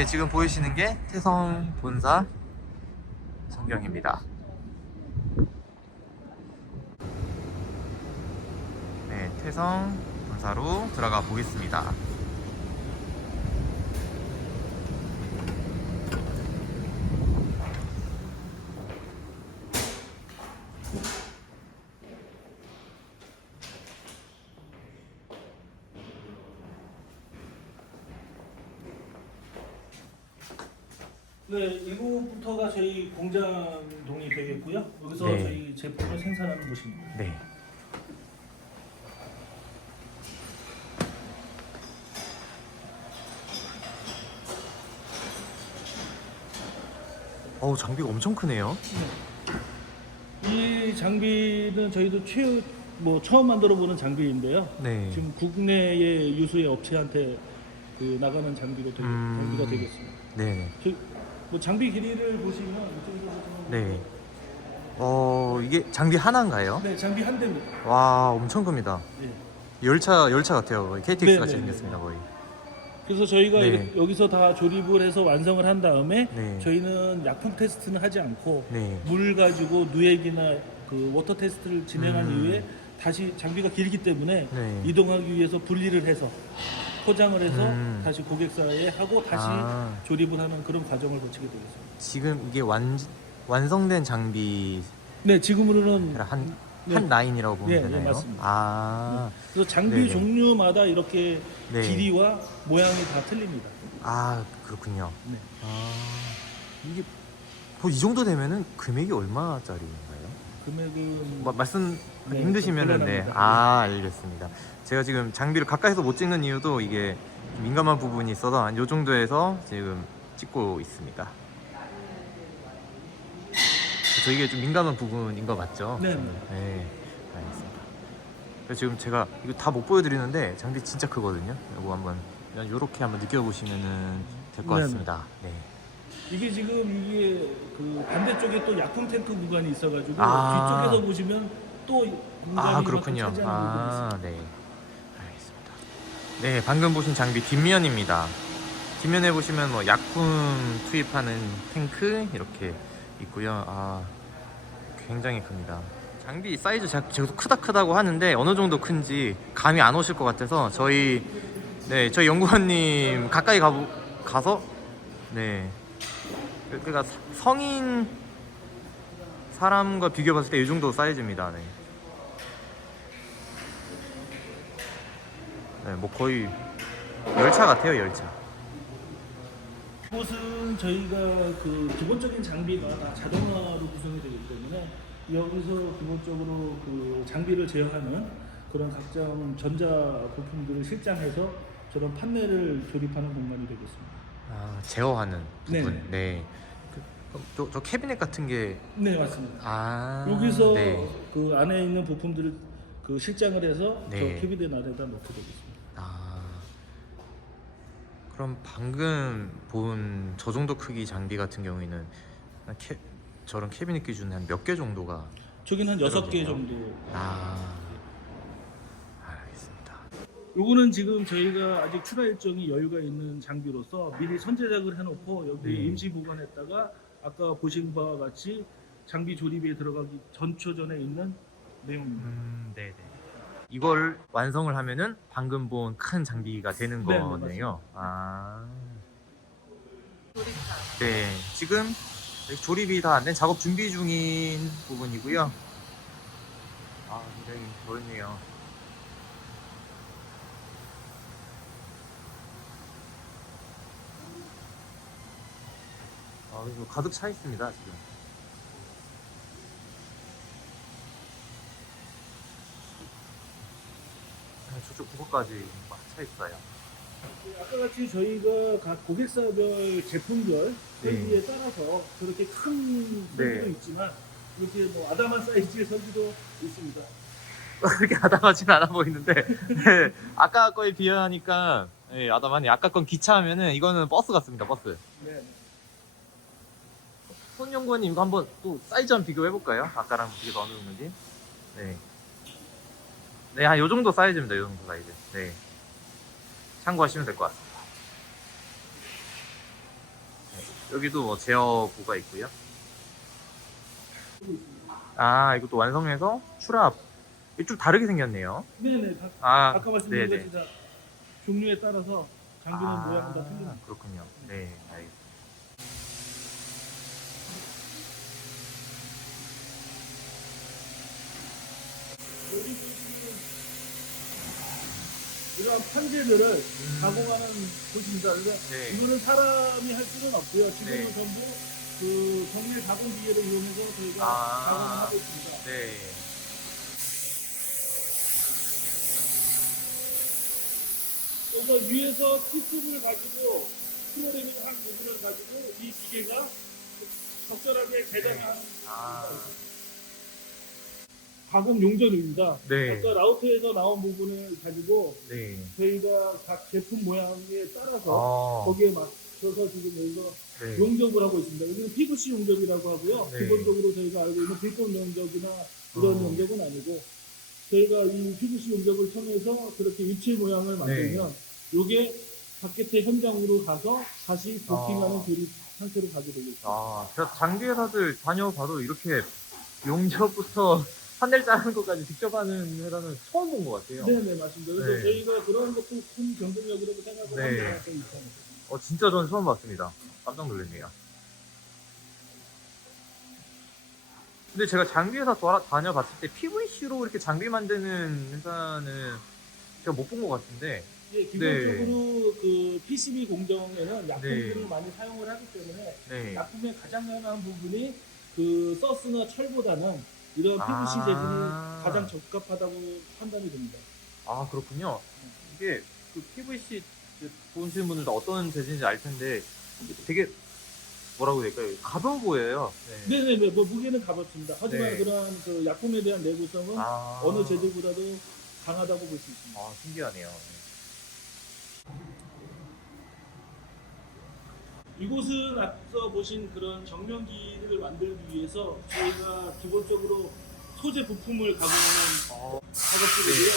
네, 지금 보이시는 게 태성 본사 성경입니다. 네, 태성 본사로 들어가 보겠습니다. 네, 이곳부터가 저희 공장 동이 되겠고요. 여기서 네. 저희 제품을 생산하는 곳입니다. 네. 어우, 장비가 엄청 크네요. 이 장비는 저희도 최, 뭐 처음 만들어 보는 장비인데요. 네. 지금 국내의 유수의 업체한테 그 나가는 장비로 되, 음. 장비가 되겠습니다. 네. 저, 뭐 장비 길이를 보시면 네. 어, 이게 장비 하나인가요? 네, 장비 한 대입니다. 와, 엄청 큽니다. 네. 열차, 열차 같아요. 거의 KTX 네, 같이 네, 생겼습니다, 거의. 그래서 저희가 네. 이렇게 여기서 다 조립을 해서 완성을 한 다음에 네. 저희는 약품 테스트는 하지 않고 네. 물 가지고 누액이나 그 워터 테스트를 진행한 음. 이후에 다시 장비가 길기 때문에 네. 이동하기 위해서 분리를 해서 포장을 해서 음. 다시 고객사에 하고 다시 아. 조립을 하는 그런 과정을 거치게 되겠습니다. 지금 이게 완, 완성된 장비 네, 지금으로는 한, 네. 한 라인이라고 보면 네, 네, 되나요? 맞습니다. 아, 그래서 장비 네네. 종류마다 이렇게 네. 길이와 모양이 다 틀립니다. 아, 그렇군요. 네. 아, 이게 뭐이 정도 되면은 금액이 얼마짜리인가요? 금액은 뭐, 말씀 네, 힘드시면은 네. 아, 알겠습니다. 제가 지금 장비를 가까이서 못 찍는 이유도 이게 좀 민감한 부분이 있어서 한 요 정도에서 지금 찍고 있습니다. 저 이게 좀 민감한 부분인 거 맞죠? 네. 네, 알겠습니다. 그래서 지금 제가 이거 다 못 보여드리는데 장비 진짜 크거든요. 이거 한번 이렇게 한번 느껴보시면은 될것 네. 같습니다. 네. 이게 지금 이게 그 반대쪽에 또 약품 탱크 구간이 있어가지고 아. 뒤쪽에서 보시면 또 아 그렇군요. 아 네. 알겠습니다. 네 방금 보신 장비 뒷면입니다. 뒷면에 보시면 뭐 약품 투입하는 탱크 이렇게 있고요. 아 굉장히 큽니다. 장비 사이즈 계속 크다 크다고 하는데 어느 정도 큰지 감이 안 오실 것 같아서 저희 네 저희 연구원님 가까이 가 가서 네 그러니까 사- 성인 사람과 비교해 봤을 때 이 정도 사이즈입니다. 네. 네, 뭐 거의 열차 같아요, 열차. 이곳은 저희가 그 기본적인 장비가 다 자동화로 구성이 되기 때문에 여기서 기본적으로 그 장비를 제어하는 그런 각종 전자 부품들을 실장해서 저런 판넬을 조립하는 공간이 되겠습니다. 아, 제어하는 부분. 네네. 네. 그, 그럼 저, 저 캐비넷 같은 게 네 맞습니다. 아, 여기서 네. 그 안에 있는 부품들을 그 실장을 해서 네. 저 캐비넷 안에다 넣게 되겠습니다. 아. 그럼 방금 본 저 정도 크기 장비 같은 경우에는 한 캐, 저런 캐비넷 기준에 한 몇 개 정도가 저기는 한 여섯 개. 정도. 아. 알겠습니다. 요거는 지금 저희가 아직 출하 일정이 여유가 있는 장비로서 미리 선제작을 해놓고 여기 네. 임시 보관했다가 아까 보신 바와 같이 장비 조립에 들어가기 전초 전에 있는 내용입니다. 음, 네네. 이걸 완성을 하면은 방금 본 큰 장비가 되는 네, 네, 거네요. 아. 네, 지금 조립이 다 안 된 작업 준비 중인 부분이고요. 아, 굉장히 넓네요. 아, 이거 가득 차 있습니다, 지금. 네, 부분까지 꽉 차 있어요. 아까 같이 저희가 각 고객사별 제품별 네. 설비에 따라서 그렇게 큰 설비도 네. 있지만 이렇게 뭐 아담한 사이즈의 설비도 있습니다. 그렇게 아담하진 않아 보이는데 네, 아까 거에 비하니까 네, 아담하니 아까 건 기차하면은 이거는 버스 같습니다 버스 네. 손연구원님 이거 한번 또 사이즈 한번 비교해 볼까요? 아까랑 비교가 어느 정도인지 네. 네, 한 요 정도 사이즈입니다. 요 정도 사이즈. 네. 참고하시면 될 것 같습니다. 여기도 뭐 제어부가 있고요. 아, 이것도 완성해서 출합. 이게 좀 다르게 생겼네요. 네네. 다, 아, 아까 말씀드린 네네. 것처럼 종류에 따라서 장비는 모양은 다 틀립니다. 그렇군요. 네, 알겠습니다. 보시면 이런 판재들을 가공하는 곳입니다. 그러니까 음. 네. 이거는 사람이 할 수는 없고요. 지금은 네. 전부 그 정밀 가공 기계를 이용해서 저희가 아. 가공을 하고 있습니다. 네. 그래서 위에서 Tsub을 가지고 프로그래밍 한 부분을 가지고 이 기계가 적절하게 개량한 아, 가공 용접입니다. 네. 아까 라우터에서 나온 부분을 가지고 네. 저희가 각 제품 모양에 따라서 아, 거기에 맞춰서 지금 여기서 네. 용접을 하고 있습니다. 여기는 PVC 용접이라고 하고요. 네. 기본적으로 저희가 알고 있는 불꽃 용접이나 이런 어. 용접은 아니고 저희가 이 PVC 용접을 통해서 그렇게 위치 모양을 만들면 이게 바깥의 현장으로 가서 다시 도킹하는 아. 조립 상태로 가게 되겠습니다. 아, 장비 회사들 다녀봐도 이렇게 용접부터 판넬 자르는 것까지 직접 하는 회사는 처음 본 것 같아요. 네네 맞습니다. 그래서 네. 저희가 그런 것도 큰 경쟁력이라고 생각을 네. 합니다. 저희 입장에서. 어, 진짜 전 처음 봤습니다. 깜짝 놀랐네요. 근데 제가 장비 회사 돌아, 다녀봤을 때 PVC로 이렇게 장비 만드는 회사는 제가 못 본 것 같은데, 예, 기본적으로 그 PCB 공정에는 약품들을 네. 많이 사용을 하기 때문에 네. 약품의 가장 중요한 부분이 그 서스나 철보다는 이런 PVC 아. 제품이 가장 적합하다고 판단이 됩니다. 아, 그렇군요. 이게 그 PVC 보시는 분들도 어떤 재질인지 알 텐데, 되게 뭐라고 해야 될까요? 가벼워 보여요. 네. 네네네, 뭐 무게는 가볍습니다. 하지만 네. 그러한 그 약품에 대한 내구성은 아. 어느 재질보다도 강하다고 볼 수 있습니다. 아, 신기하네요. 네. 이곳은 앞서 보신 그런 정면기를 만들기 위해서 저희가 기본적으로 소재 부품을 가공하는 어, 작업들이고요.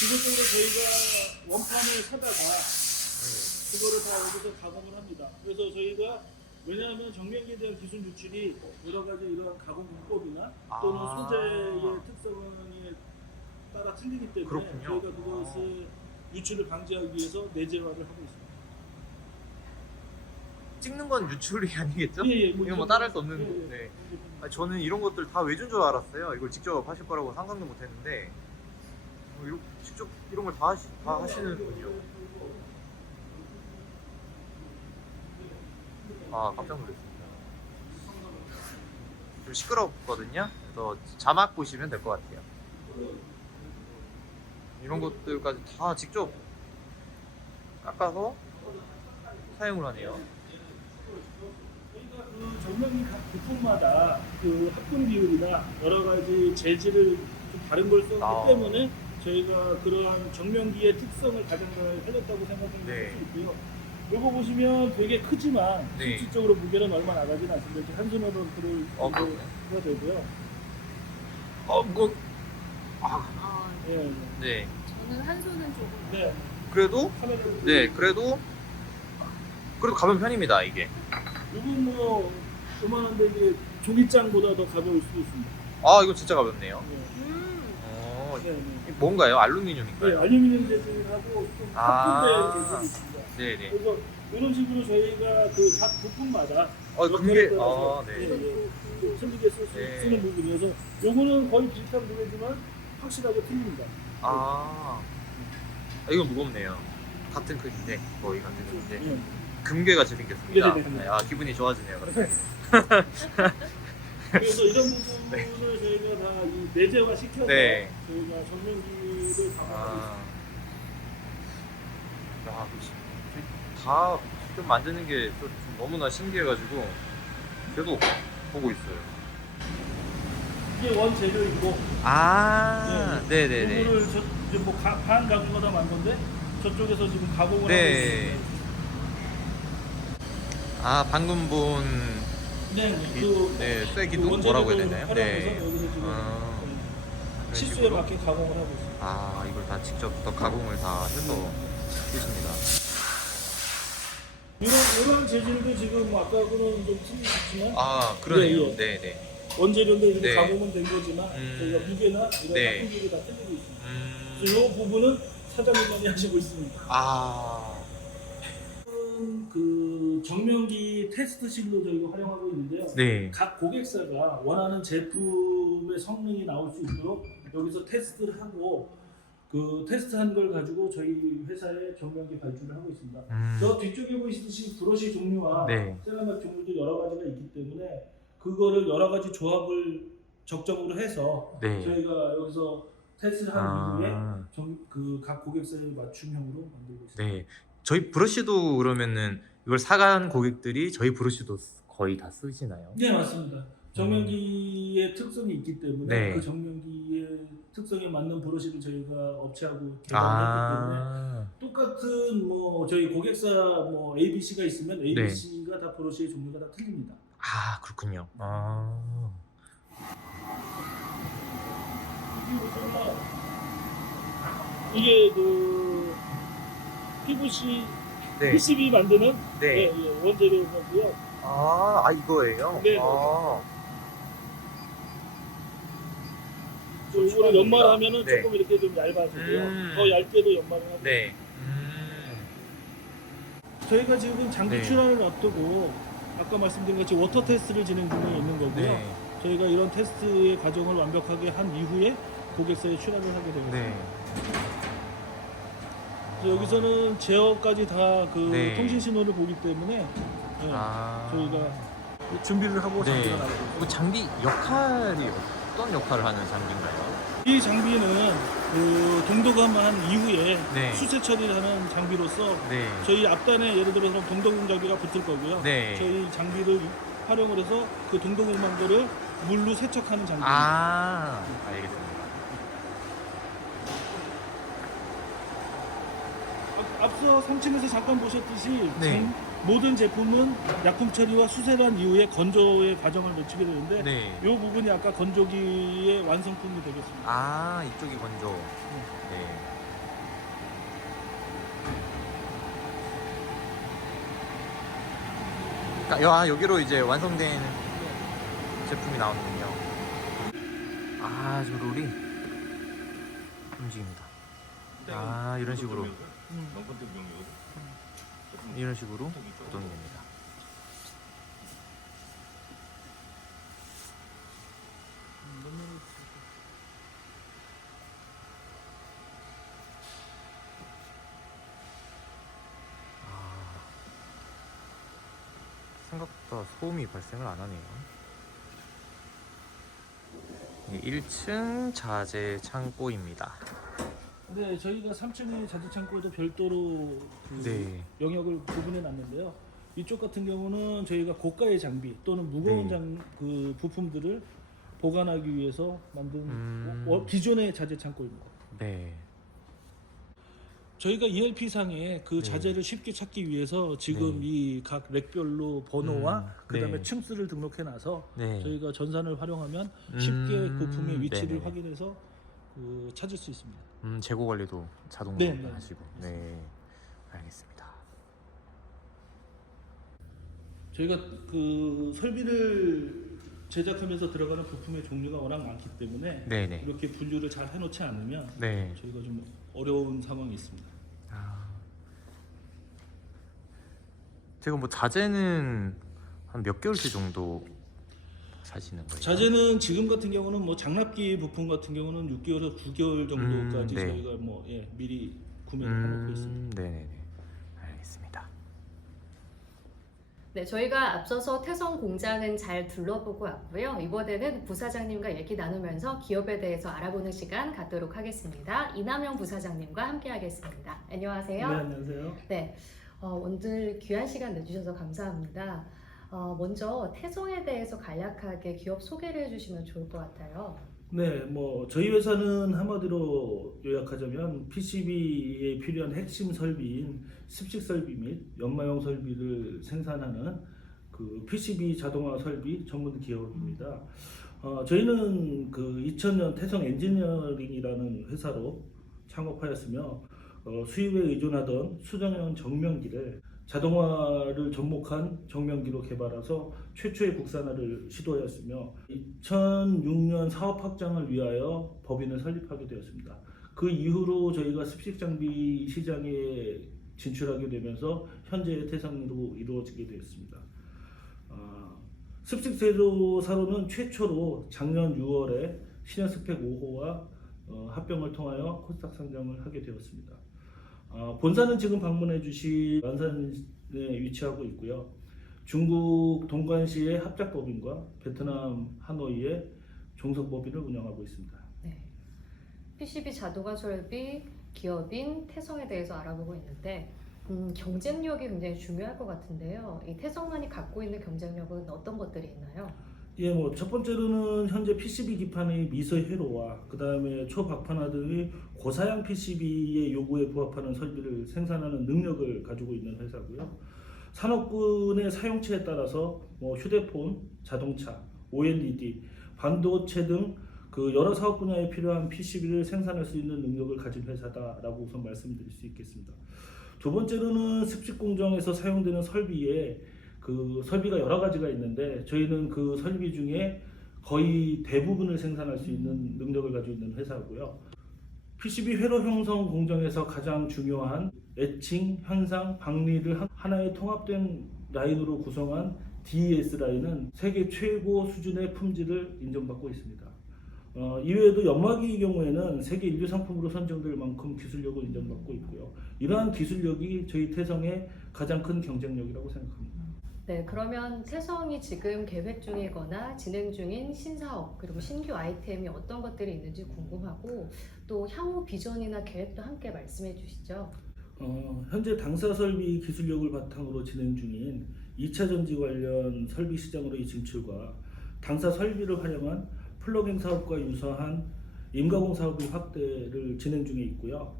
기본적으로 저희가 원판을 사다가 네. 그거를 다 여기서 가공을 합니다. 그래서 저희가 왜냐하면 정면기에 대한 기술 유출이 여러 가지 이러한 가공 기법이나 또는 아. 소재의 특성에 따라 틀리기 때문에 그렇군요. 저희가 그것을 유출을 방지하기 위해서 내재화를 하고 있습니다. 찍는 건 유출이 아니겠죠? 예, 예, 이건 뭐 이건- 따라할 수 없는. 예, 예. 네. 아, 저는 이런 것들 다 외주인 줄 알았어요. 이걸 직접 하실 거라고 상상도 못했는데 어, 이런, 직접 이런 걸 다 하시, 다 하시는군요. 아 깜짝 놀랐습니다. 좀 시끄럽거든요. 그래서 자막 보시면 될 것 같아요. 이런 것들까지 다 직접 깎아서 사용을 하네요. 저희가 그 정면기 각 부품마다 그 합금 비율이나 여러 가지 재질을 좀 다른 걸 썼기 아. 때문에 저희가 그러한 정면기의 특성을 가장 잘 살렸다고 생각하는 네. 수 있고요. 이거 보시면 되게 크지만 네. 실질적으로 무게는 얼마 나가진 않습니다. 이렇게 한 손으로 들을 어, 정도 그렇구나. 해야 되고요. 어, 뭐, 아, 아, 예, 네. 저는 한 손은 조금 네. 그래도 네, 그래도 그래도 가벼운 편입니다, 이게. 이건 뭐 요만한데 이게 종이장보다 더 가벼울 수도 있습니다. 아, 이거 진짜 가볍네요. 네. 음, 어, 네, 네. 이게 뭔가요? 네, 알루미늄인가요? 알루미늄 재질하고 좀 아. 합금된 재질이 있습니다. 네, 네. 그래서 이런 식으로 저희가 그각 부품마다 어, 금괴. 아, 예, 네. 예, 좀 틀리게 쓸 수, 네. 쓰는 부분이어서 요거는 거의 비슷한 무게지만 확실하게 틀립니다. 아. 아, 이건 무겁네요. 같은 크기인데, 거의 같은 크기인데. 예. 금괴같이 생겼습니다. 네, 네, 네. 네, 아, 기분이 좋아지네요. 그렇게. 그래서 이런 부분을 저희가 다 이 내재화 시켜서 네. 저희가 전면기를 담아 아. 야, 다 직접 만드는 게좀 너무나 신기해가지고 계속 보고 있어요. 이게 원 재료이고 아, 네, 네, 네. 이거를 저, 이제 뭐반 가공하다 만 건데 저쪽에서 지금 가공을 네. 하고 있습니다. 아, 방금 본 네, 이- 그 네, 그 쐐기도 원재료를 뭐라고 해야 되나요? 활용해서 네. 여기서 지금 아, 네, 그런 치수에 식으로? 맞게 가공을 하고 있습니다. 아, 이걸 다 직접 또 가공을 다 해서 쓰십니다. 이런 이런 재질도 지금 뭐 아까하고는 좀 틀리지만 아 그러네요. 예, 예. 네, 네. 원재료인데 이렇게 네. 가공은 된 거지만 음. 저희가 무게나 이런 네. 품질이 다 틀리고 있습니다. 음. 그래서 이 부분은 사장님만이 하시고 있습니다. 아. 그 정면기 테스트실로 저희가 활용하고 있는데요. 네. 각 고객사가 원하는 제품의 성능이 나올 수 있도록 여기서 테스트를 하고 그 테스트한 걸 가지고 저희 회사에 정면기 발주를 하고 있습니다. 음. 저 뒤쪽에 보시듯이 브러쉬 종류와 네. 세라믹 종류도 여러 가지가 있기 때문에 그거를 여러 가지 조합을 적정으로 해서 네. 저희가 여기서 테스트를 한 이후에 아. 그각 고객사에 맞춤형으로 만들고 있습니다. 네. 저희 브러쉬도 그러면은 이걸 사간 고객들이 저희 브러쉬도 거의 다 쓰시나요? 네 맞습니다. 정면기의 특성이 있기 때문에 음. 네. 그 정면기의 특성에 맞는 브러쉬를 저희가 업체하고 개발했기 때문에 아. 똑같은 뭐 저희 고객사 뭐 ABC가 있으면 네. ABC가 다 브러쉬의 종류가 다 틀립니다. 아, 그렇군요. 아. 이게 그 PVC, 네. PCB 만드는 예, 네. 예, 원재료고요. 아, 아 이거예요? 네. 아. 저 이거를 연말하면은 네. 조금 이렇게 좀 얇아지고요. 음. 더 얇게도 연말을 하고. 네. 음. 저희가 지금 장비 네. 출하를 앞두고 아까 말씀드린 같이 워터 테스트를 진행 중에 있는 거고요. 네. 저희가 이런 테스트의 과정을 완벽하게 한 이후에 고객사에 출하를 하게 되겠습니다. 네. 여기서는 제어까지 다 그 네. 통신 신호를 보기 때문에 예, 아. 저희가 준비를 하고 네. 장비가 나가고 있습니다. 그 장비 역할이 어떤 역할을 하는 장비인가요? 이 장비는 그 동도감만 한 이후에 네. 수세 처리를 하는 장비로서 네. 저희 앞단에 예를 들어서 동도공장비가 붙을 거고요. 네. 저희 장비를 활용을 해서 그 동도공망도를 물로 세척하는 장비입니다. 아, 알겠습니다. 앞- 앞서 3층에서 잠깐 보셨듯이 네. 장- 모든 제품은 약품 처리와 수세란 이후에 건조의 과정을 거치게 되는데 네. 이 부분이 아까 건조기의 완성품이 되겠습니다. 아, 이쪽이 건조. 네. 아, 여- 아, 여기로 이제 완성된 제품이 나오는군요. 아, 저 롤이 움직입니다. 아, 이런 식으로. 이런 식으로 구동이 됩니다. 아, 생각보다 소음이 발생을 안 하네요. 1층 자재 창고입니다. 네, 저희가 3층의 자재 창고도 별도로 그 네. 영역을 구분해 놨는데요. 이쪽 같은 경우는 저희가 고가의 장비 또는 무거운 네. 장, 그 부품들을 보관하기 위해서 만든 음. 어, 기존의 자재 창고입니다. 네. 저희가 ELP 상에 그 네. 자재를 쉽게 찾기 위해서 지금 네. 이 각 렉별로 번호와 음, 그다음에 네. 층수를 등록해 놔서 네. 저희가 전산을 활용하면 쉽게 음, 부품의 위치를 네네. 확인해서 그 찾을 수 있습니다. 음, 재고 관리도 자동으로 네, 네. 하시고. 네. 알겠습니다. 저희가 그 설비를 제작하면서 들어가는 부품의 종류가 워낙 많기 때문에 네, 네. 이렇게 분류를 잘 해놓지 않으면 네. 저희가 좀 어려운 상황이 있습니다. 아. 제가 뭐 자재는 한 몇 개월치 정도 사시는 거예요? 자재는 지금 같은 경우는 뭐 장납기 부품 같은 경우는 6개월에서 9개월 정도까지 음, 네. 저희가 뭐 예, 미리 구매를 해놓고 있습니다. 음, 네네네. 알겠습니다. 네, 저희가 앞서서 태성 공장은 잘 둘러보고 왔고요. 이번에는 부사장님과 얘기 나누면서 기업에 대해서 알아보는 시간 갖도록 하겠습니다. 이남영 부사장님과 함께하겠습니다. 네, 안녕하세요. 안녕하세요. 네, 어, 오늘 귀한 시간 내주셔서 감사합니다. 어, 먼저 태성에 대해서 간략하게 기업 소개를 해주시면 좋을 것 같아요. 네, 뭐 저희 회사는 한마디로 요약하자면 PCB에 필요한 핵심 설비인 습식 설비 및 연마용 설비를 생산하는 그 PCB 자동화 설비 전문 기업입니다. 어, 저희는 그 2000년 태성 엔지니어링이라는 회사로 창업하였으며 어, 수입에 의존하던 수정형 정면기를 자동화를 접목한 정면기로 개발해서 최초의 국산화를 시도하였으며 2006년 사업 확장을 위하여 법인을 설립하게 되었습니다. 그 이후로 저희가 습식 장비 시장에 진출하게 되면서 현재의 태상으로 이루어지게 되었습니다. 아, 습식 제조사로는 최초로 작년 6월에 신현 스펙 5호와 어, 합병을 통하여 코스닥 상장을 하게 되었습니다. 아, 본사는 지금 방문해 주신 안산에 위치하고 있고요. 중국 동관시의 합작법인과 베트남 하노이의 종성법인을 운영하고 있습니다. 네. PCB 자동화 설비 기업인 태성에 대해서 알아보고 있는데 음, 경쟁력이 굉장히 중요할 것 같은데요. 이 태성만이 갖고 있는 경쟁력은 어떤 것들이 있나요? 예, 뭐 첫 번째로는 현재 PCB 기판의 미서 회로와 그 다음에 초박판화 등의 고사양 PCB의 요구에 부합하는 설비를 생산하는 능력을 가지고 있는 회사고요. 산업군의 사용처에 따라서 뭐 휴대폰, 자동차, OLED, 반도체 등 그 여러 사업 분야에 필요한 PCB를 생산할 수 있는 능력을 가진 회사다라고 우선 말씀드릴 수 있겠습니다. 두 번째로는 습식 공정에서 사용되는 설비에 그 설비가 여러 가지가 있는데 저희는 그 설비 중에 거의 대부분을 생산할 수 있는 능력을 가지고 있는 회사고요. PCB 회로 형성 공정에서 가장 중요한 애칭, 현상, 박리를 한- 하나의 통합된 라인으로 구성한 DES 라인은 세계 최고 수준의 품질을 인정받고 있습니다. 어, 이외에도 연마기의 경우에는 세계 인류 상품으로 선정될 만큼 기술력을 인정받고 있고요. 이러한 기술력이 저희 태성의 가장 큰 경쟁력이라고 생각합니다. 네, 그러면 태성이 지금 계획 중이거나 진행 중인 신사업 그리고 신규 아이템이 어떤 것들이 있는지 궁금하고 또 향후 비전이나 계획도 함께 말씀해 주시죠. 어, 현재 당사 설비 기술력을 바탕으로 진행 중인 2차 전지 관련 설비 시장으로의 진출과 당사 설비를 활용한 플러깅 사업과 유사한 임가공 사업의 확대를 진행 중에 있고요.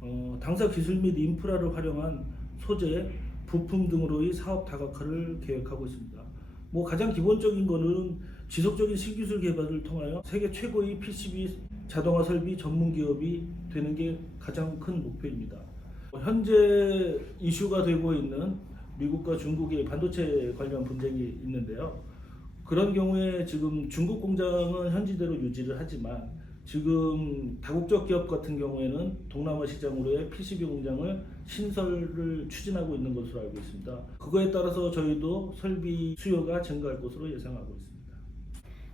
어, 당사 기술 및 인프라를 활용한 소재, 부품 등으로의 사업 다각화를 계획하고 있습니다. 뭐 가장 기본적인 거는 지속적인 신기술 개발을 통하여 세계 최고의 PCB 자동화 설비 전문 기업이 되는 게 가장 큰 목표입니다. 현재 이슈가 되고 있는 미국과 중국의 반도체 관련 분쟁이 있는데요. 그런 경우에 지금 중국 공장은 현지대로 유지를 하지만 지금 다국적 기업 같은 경우에는 동남아 시장으로의 PCB 공장을 신설을 추진하고 있는 것으로 알고 있습니다. 그거에 따라서 저희도 설비 수요가 증가할 것으로 예상하고 있습니다.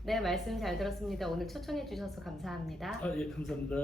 네, 말씀 잘 들었습니다. 오늘 초청해 주셔서 감사합니다. 아, 예, 감사합니다.